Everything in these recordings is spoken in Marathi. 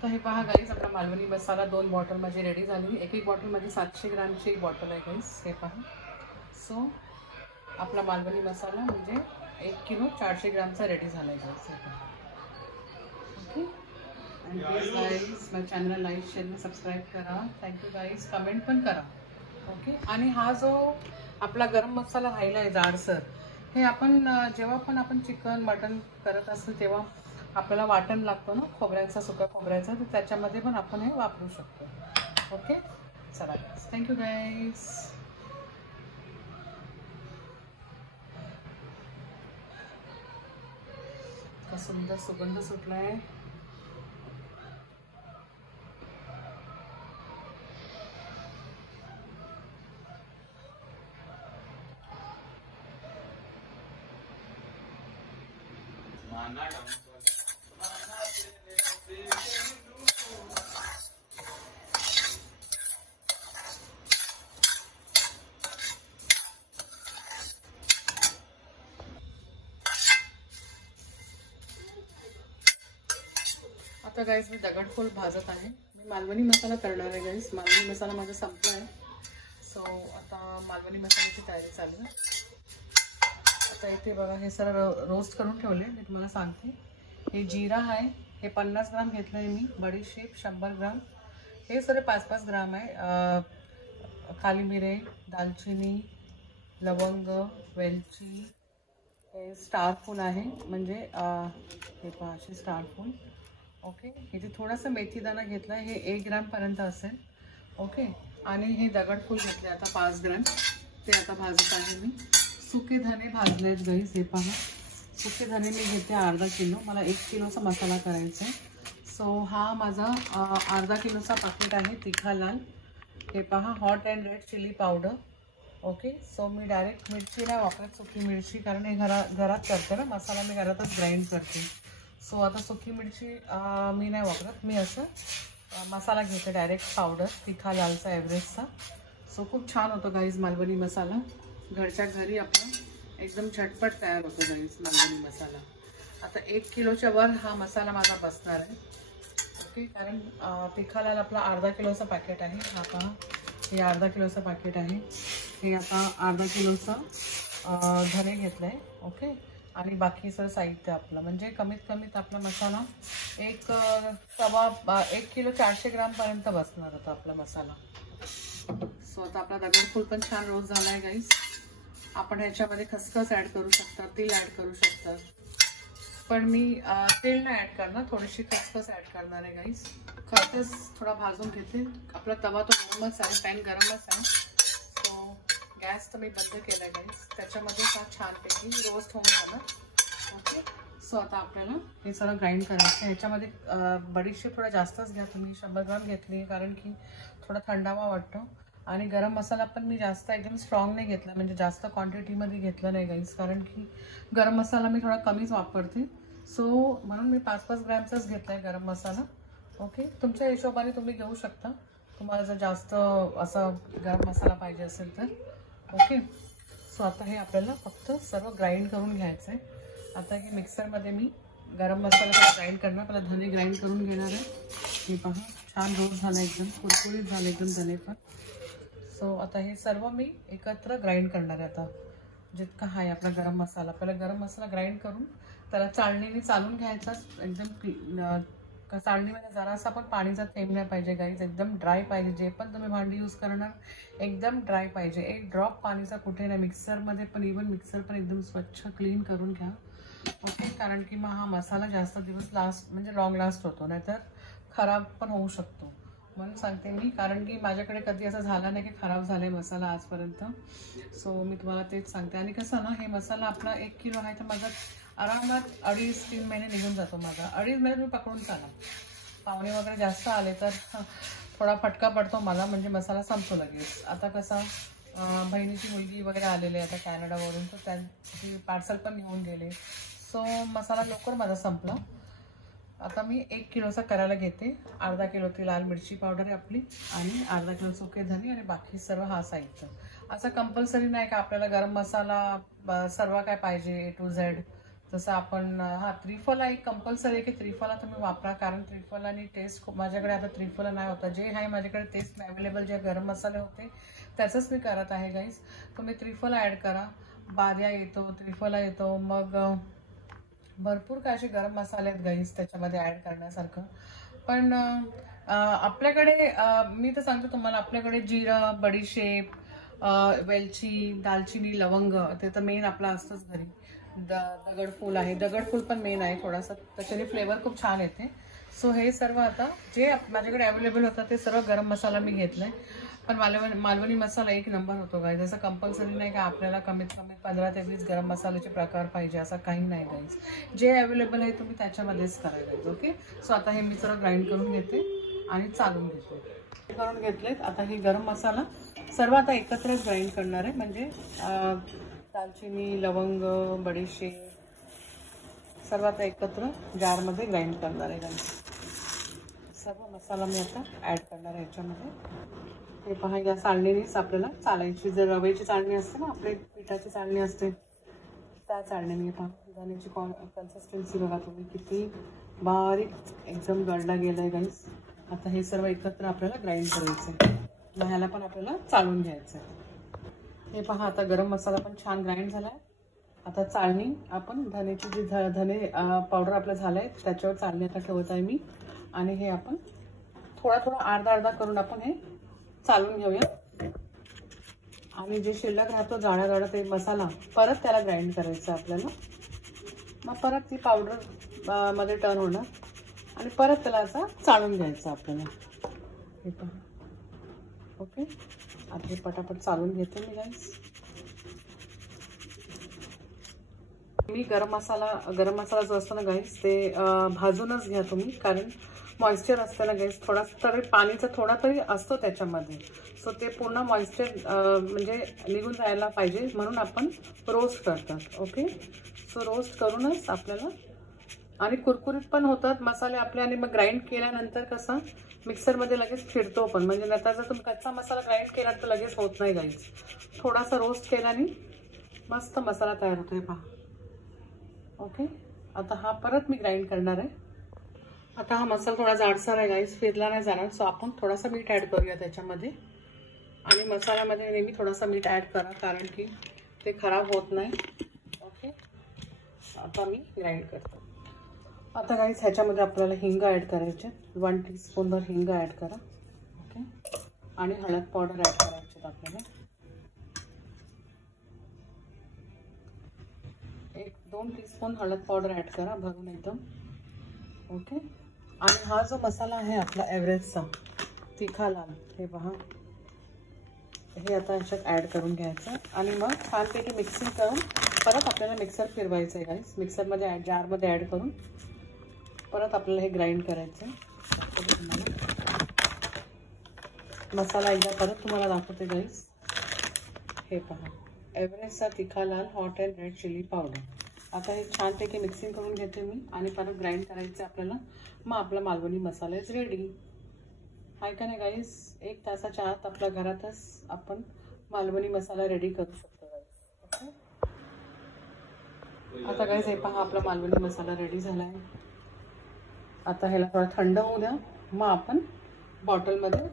आता हे पहा गाईस, आपला मालवणी मसाला 2 बॉटल माझी रेडी झाली. एक बॉटल माझी 700 ग्रामची एक बॉटल आहे गाईस, हे पहा. सो आपला मालवणी मसाला म्हणजे 1 किलो 400 ग्रामचा रेडी झाला आहे गाईस, हे पहा. ओके, अँड प्लीज गाईस माझ्या चॅनलला लाईक शेअर सबस्क्राईब करा. थँक्यू गाईस, कमेंट पण करा. ओके, आणि हा जो आपला गरम मसाला राहिला आहे जाडसर, हे आपण जेव्हा पण आपण चिकन मटन करत असेल तेव्हा आपल्याला वाटण लागतं ना खोबऱ्याचा, सुका खोबऱ्याचा, तर त्याच्यामध्ये पण आपण हे वापरू शकतो. ओके, चला गाईस, थँक्यू गाईस. इतका सुंदर सुगंध सुटलाय. आता गाईस मी दगडफूल भाजत आहे. मी मालवणी मसाला करणार आहे गाईस. मालवणी मसाला माझा संपला आहे. सो आता मालवणी मसाल्याची तयारी चालू आहे. आता इथे बघा हे सर्व रोस्ट करून ठेवले. मी तुम्हाला सांगते, हे जिरा आहे, हे 50 ग्राम घेतलं आहे मी. बडीशेप 100 ग्राम, हे सर्व 5-5 ग्राम आहे. काली मिरे, दालचिनी, लवंग, वेलची, हे स्टारफूल आहे, म्हणजे हे पहा असे स्टारफूल. ओके, इथे थोडासा मेथीदाणा घेतला आहे, हे 1 ग्रामपर्यंत असेल. ओके, आणि हे दगडफूल घेतले आता 5 ग्राम, ते आता भाजत आहे मी. सुके धने भाजले आहेत गाईस, हे पहा. सुके धने मी घेते अर्धा किलो. मला 1 किलोचा मसाला करायचा आहे. सो हा माझा अर्धा किलोचा पाकिट आहे तिखा लाल. हे पहा, hot and red chilli powder. Okay, so मी डायरेक्ट मिरची नाही वापरत, सुकी मिरची, कारण हे घरात करते ना मसाला, मी घरातच ग्राइंड करते. सो आता सुकी मिरची मी नाही वापरत, मी असं मसाला घेते डायरेक्ट पावडर तिखा लालचा एव्हरेस्टचा. सो खूप छान होतो गाईज मालवणी मसाला. घरच्या घरी आपला एकदम झटपट तयार होतो गाईज मालवणी मसाला. आता 1 किलोच्या वर हा मसाला माझा बसणार आहे. ओके, कारण तिखा लाल आपला अर्धा किलोचा पॅकेट आहे. हा पहा, हे अर्धा किलोचं पॅकेट आहे. हे आता अर्धा किलोचा धने घेतलं आहे. ओके, आणि बाकी सगळं साहित्य आपलं, म्हणजे कमीत कमीत आपला मसाला एक तवा 1 किलो 400 ग्रामपर्यंत बसणार होता आपला मसाला. सो आता आपला दगडफूल पण छान रोस्ट झाला आहे गाईस. आपण ह्याच्यामध्ये खसखस ॲड करू शकता, तीळ ॲड करू शकता, पण मी तेल नाही ॲड करणार, थोडीशी खसखस ॲड करणार आहे गाईस. खसखस थोडा भाजून घेते. आपला तवा तो गरमच आहे, पॅन गरमच आहे. सो गॅस तर मी बंद केला आहे गाईस. त्याच्यामध्ये हा छानपैकी रोस्ट होऊन जाणार. ओके, सो आता आपल्याला हे सगळं ग्राइंड करायचं. ह्याच्यामध्ये बडीशेप थोडा जास्तच घ्या तुम्ही, 100 ग्राम घेतली, कारण की थोडा थंडावा वाटतो. आणि गरम मसाला पण मी जास्त एकदम स्ट्रॉंग नाही घेतला, म्हणजे जास्त क्वांटिटीमध्ये घेतलं नाही गाईस, कारण की गरम मसाला मी थोडा कमीच वापरते. सो म्हणून मी 5-5 ग्रॅमचाच घेतला आहे गरम मसाला. ओके, तुमच्या हिशोबाने तुम्ही घेऊ शकता, तुम्हाला जर जास्त असा गरम मसाला पाहिजे असेल तर. ओके, सो आता हे आपल्याला फक्त सर्व ग्राइंड करून घ्यायचं आहे. आता हे मिक्सरमध्ये मी गरम मसाला ग्राइंड करणार. पहिला धने ग्राइंड करून घेणार आहे. हे पहा, छान रोस्ट झाला, एकदम कुरकुरीत झालं एकदम धने पण. सो आता हे सर्व मी एकत्र ग्राइंड करणार आहे. आता जितका आहे आपला गरम मसाला, पहिला गरम मसाला ग्राइंड करून त्याला चाळणीने चालून घ्यायचा. एकदम चाळणीमध्ये जरासा पण पाणीचा थेंब नाही पाहिजे गाईज, एकदम ड्राय पाहिजे. जे पण तुम्ही भांडी यूज करणार एकदम ड्राय पाहिजे, 1 ड्रॉप पाणीचा कुठे नाही. मिक्सरमध्ये पण, इवन मिक्सर पण एकदम स्वच्छ क्लीन करून घ्या. ओके, कारण की मग हा मसाला जास्त दिवस म्हणजे लॉंग लास्ट होतो, नाहीतर खराब पण होऊ शकतो. म्हणून सांगते मी, कारण की माझ्याकडे कधी असं झालं नाही की खराब झाला आहे मसाला आजपर्यंत. सो मी तुम्हाला तेच सांगते. आणि कसं ना, हे मसाला आपला 1 किलो आहे, तर माझा आरामात 2.5-3 महिने निघून जातो माझा. 2.5 महिने मी पकडून चाला. पाहुणे वगैरे जास्त आले तर थोडा फटका पडतो मला, म्हणजे मसाला संपतो लगेच. आता कसा बहिणीची मुलगी वगैरे आलेली आहे आता कॅनडावरून, तर त्यांची पार्सल पण घेऊन गेले. सो मसाला लवकर माझा संपला. आता मी 1 किलोचा करायला घेते. अर्धा किलो ती लाल मिरची पावडर आहे आपली, आणि अर्धा किलो सुके धने, आणि बाकी सर्व हा साहित्य. असं कंपल्सरी नाही का आपल्याला गरम मसाला सर्व काय पाहिजे A to Z. जसं आपण त्रिफला एक कंपल्सरी आहे की त्रिफला तुम्ही वापरा, कारण त्रिफलानी टेस्ट खूप, माझ्याकडे आता त्रिफला नाही होता, जे आहे माझ्याकडे तेच अवेलेबल जे गरम मसाले होते त्याचंच मी करत आहे गाईज. तुम्ही त्रिफला ॲड करा, बार्या येतो, त्रिफला येतो, मग भरपूर काय असे गरम मसाले आहेत गाईज त्याच्यामध्ये ॲड करण्यासारखं. पण आपल्याकडे मी तर सांगतो तुम्हाला, आपल्याकडे जिरं, बडीशेप, वेलची, दालचिनी, लवंग ते तर मेन आपला असतंच घरी. दगडफूल आहे, दगडफूल पण मेन आहे थोडासा, त्याच्याने फ्लेवर खूप छान येते. सो हे सर्व आता जे माझ्याकडे अवेलेबल होतं ते सर्व गरम मसाला मी घेतलाय. पण मालवणी मसाला एक नंबर होतो गाईज. जसं कंपल्सरी नाही का आपल्याला कमीत कमी 15 ते 20 गरम मसाल्याचे प्रकार पाहिजे असं काही नाही गाईज. जे अवेलेबल आहे तुम्ही त्याच्यामध्येच करा गाईज. ओके. सो आता हे मी सर्व ग्राइंड करून घेते आणि चालून घेते. करून घेतलेत. आता हे गरम मसाला सर्व आता एकत्रच ग्राइंड करणार आहे, म्हणजे दालचिनी, लवंग, बडीशेप सर्व आता एकत्र जारमध्ये ग्राइंड करणार आहे. सर्व मसाला मी आता ॲड करणार आहे याच्यामध्ये. हे पहा, या चाळणीनेच आपल्याला चालायची. जर रव्याची चाळणी असते ना, आपली पिठाची चाळणी असते, त्या चाळणीने पहा धण्याची कन्सिस्टन्सी बघा तुम्ही, किती बारीक एकदम गळला गेला आहे गाईस. आता हे सर्व एकत्र आपल्याला ग्राइंड करायचं आहे, मग ह्याला पण आपल्याला चाळून घ्यायचं आहे. हे पहा, आता गरम मसाला पण छान ग्राइंड झाला आहे. आता चाळणी आपण धनेची जी धने पावडर आपलं झालं आहे त्याच्यावर चाळणी आता ठेवत आहे मी. आणि हे आपण थोडा अर्धा अर्धा करून आपण हे चालून घेऊया. आणि जे शिल्लक राहतो जाडा ते मसाला परत त्याला ग्राइंड करायचं आपल्याला. मग परत ती पावडर मध्ये टर्न होणार आणि परत त्याला असा चाळून घ्यायचं आपल्याला. हे पहा. ओके. आता हे पटापट चालून घेते मी गाईस. मी गरम मसाला जो असतो ना गाईस ते भाजूनच घ्या तुम्ही, कारण मॉइश्चर असतं ना गाईस, थोडा तरी पाणीचा थोडा तरी असतो त्याच्यामध्ये. सो ते पूर्ण मॉइश्चर म्हणजे निघून जायला पाहिजे, म्हणून आपण रोस्ट करतात. ओके. सो रोस्ट करूनच आपल्याला, आणि कुरकुरीत पण होतात मसाले आपले. आणि मग ग्राइंड केल्यानंतर कसं मिक्सरमध्ये लगेच फिरतो पण, म्हणजे नंतर जर तुम्ही कच्चा मसाला ग्राइंड केला तर लगेच होत नाही गाईस. थोडासा रोस्ट केल्याने मस्त मसाला तयार होतोय पहा. ओके. आता हा परत मी ग्राइंड करणार आहे. आता हा मसाला थोडा जाडसर आहे गाईस, फिरला नाही जाणार. सो आपण थोडासा मीठ ॲड करूया त्याच्यामध्ये. आणि मसाल्यामध्ये नेहमी थोडासा मीठ ॲड करा, कारण की ते खराब होत नाही. ओके. आता मी ग्राइंड करतो. आता गाईस ह्याच्यामध्ये आपल्याला हिंग ॲड करायचे, 1 टीस्पूनभर हिंग ॲड करा. ओके. आणि हळद पावडर ॲड करायचे आपल्याला 1-2 टीस्पून हळद पावडर ॲड करा भरून एकदम. ओके. आणि हा जो मसाला आहे आपला एव्हरेस्टचा तिखा लाल, हे पहा, हे आता ह्याच्यात ॲड करून घ्यायचं. आणि मग छानपैकी मिक्सिंग करून परत आपल्याला मिक्सर फिरवायचं आहे गाईस. मिक्सरमध्ये जारमध्ये ॲड करून परत आपल्याला हे ग्राइंड करायचं आहे. मसाला एकदा परत तुम्हाला दाखवते गाईस. हे पहा, एव्हरेस्टचा तिखा लाल hot and red chilli powder. आता हे छानपैकी मिक्सिंग करून घेते मी आणि परत ग्राइंड करायचं आपल्याला. मग आपला मालवणी मसाला इज रेडी. आहे का नाही गाईस? 1 तासाच्या आत आपल्या घरातच आपण मालवणी मसाला रेडी करू शकतो गाईस. ओके. आता गाईस हे पहा, आपला मालवणी मसाला रेडी झाला आहे. आता ह्याला थोडा थंड होऊ द्या, मग आपण बॉटलमध्ये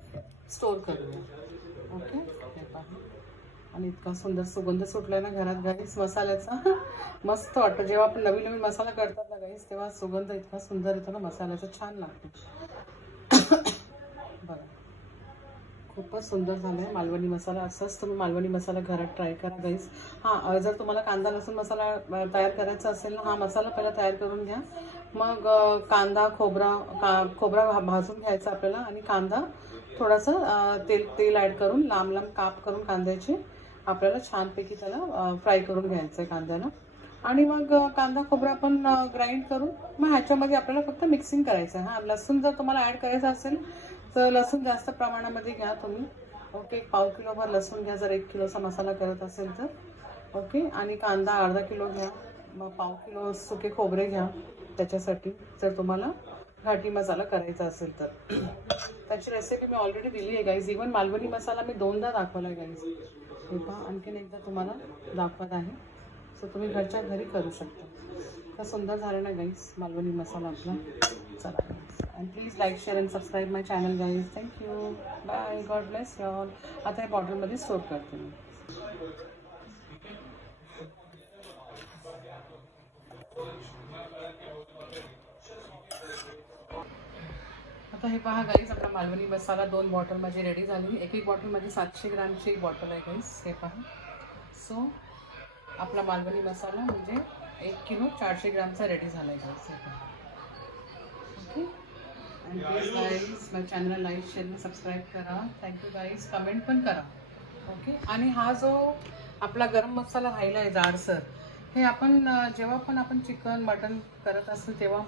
स्टोर करूया. ओके. हे पहा, आणि इतका सुंदर सुगंध सुटलाय ना घरात गाईस मसाल्याचा. मस्त वाटतं जेव्हा आपण नवीन मसाला करतात ना गाईस, तेव्हा सुगंध इतका सुंदर येतो ना मसाल्याचा, छान लागतो. बघा, खूपच सुंदर झालाय मालवणी मसाला. असंच तुम्ही मालवणी मसाला घरात ट्राय करा गाईस. हां, जर तुम्हाला कांदा लसूण मसाला तयार करायचा असेल ना, हा मसाला पहिला तयार करून घ्या. मग कांदा खोबरा भाजून घ्यायचा आपल्याला. आणि कांदा थोडासा तेल ॲड करून लांब काप करून कांद्याचे आपल्याला छानपैकी त्याला फ्राय करून घ्यायचं आहे कांद्याला. आणि मग कांदा खोबरा आपण ग्राइंड करून मग ह्याच्यामध्ये आपल्याला फक्त मिक्सिंग करायचं आहे. हां, लसूण जर तुम्हाला ॲड करायचं असेल तर लसूण जास्त प्रमाणामध्ये घ्या तुम्ही. ओके. 1/4 किलोभर लसूण घ्या जर 1 किलोचा मसाला करत असेल तर. ओके. आणि कांदा अर्धा किलो घ्या. मग 1/4 किलो सुके खोबरे घ्या त्याच्यासाठी, जर तुम्हाला घाटी मसाला करायचा असेल तर. त्याची रेसिपी मी ऑलरेडी दिली आहे गाईज. इव्हन मालवणी मसाला मी 2दा दाखवला आहे गाईज. हे पहा, आणखीन एकदा तुम्हाला दाखवत आहे. सो तुम्ही घरच्या घरी करू शकता. तर सुंदर झालं ना गाईस मालवणी मसाला आपला. चला guys, and please like share and subscribe my channel guys. Thank you, bye, God bless you all. आता या बॉटलमध्ये स्टोर करते मी. आता हे पहा गाईज, आपला मालवणी मसाला 2 बॉटल माझी रेडी झाली. एक बॉटल माझी 700 ग्रामची एक बॉटल आहे गाईज. हे पहा. सो आपला मालवणी मसाला म्हणजे 1 किलो 400 ग्रामचा रेडी झाला आहे गाईज. हे पहा. ओके, अँड प्लीज गाईज माझ्या चॅनलला लाईक शेअर आणि सबस्क्राईब करा. थँक्यू गाईज, कमेंट पण करा. ओके, आणि हा जो आपला गरम मसाला राहिला आहे जाडसर, हे आपण जेव्हा पण आपण चिकन मटन करत असेल तेव्हा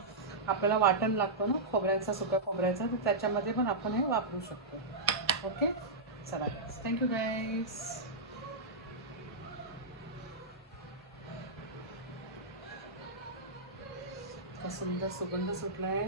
आपल्याला वाटण लागतं ना खोबऱ्याचा, सुका खोबऱ्याचा, तर त्याच्यामध्ये पण आपण हे वापरू शकतो. ओके, चला गाईज, थँक्यू गाईज. का सुंदर सुगंध सुटला आहे.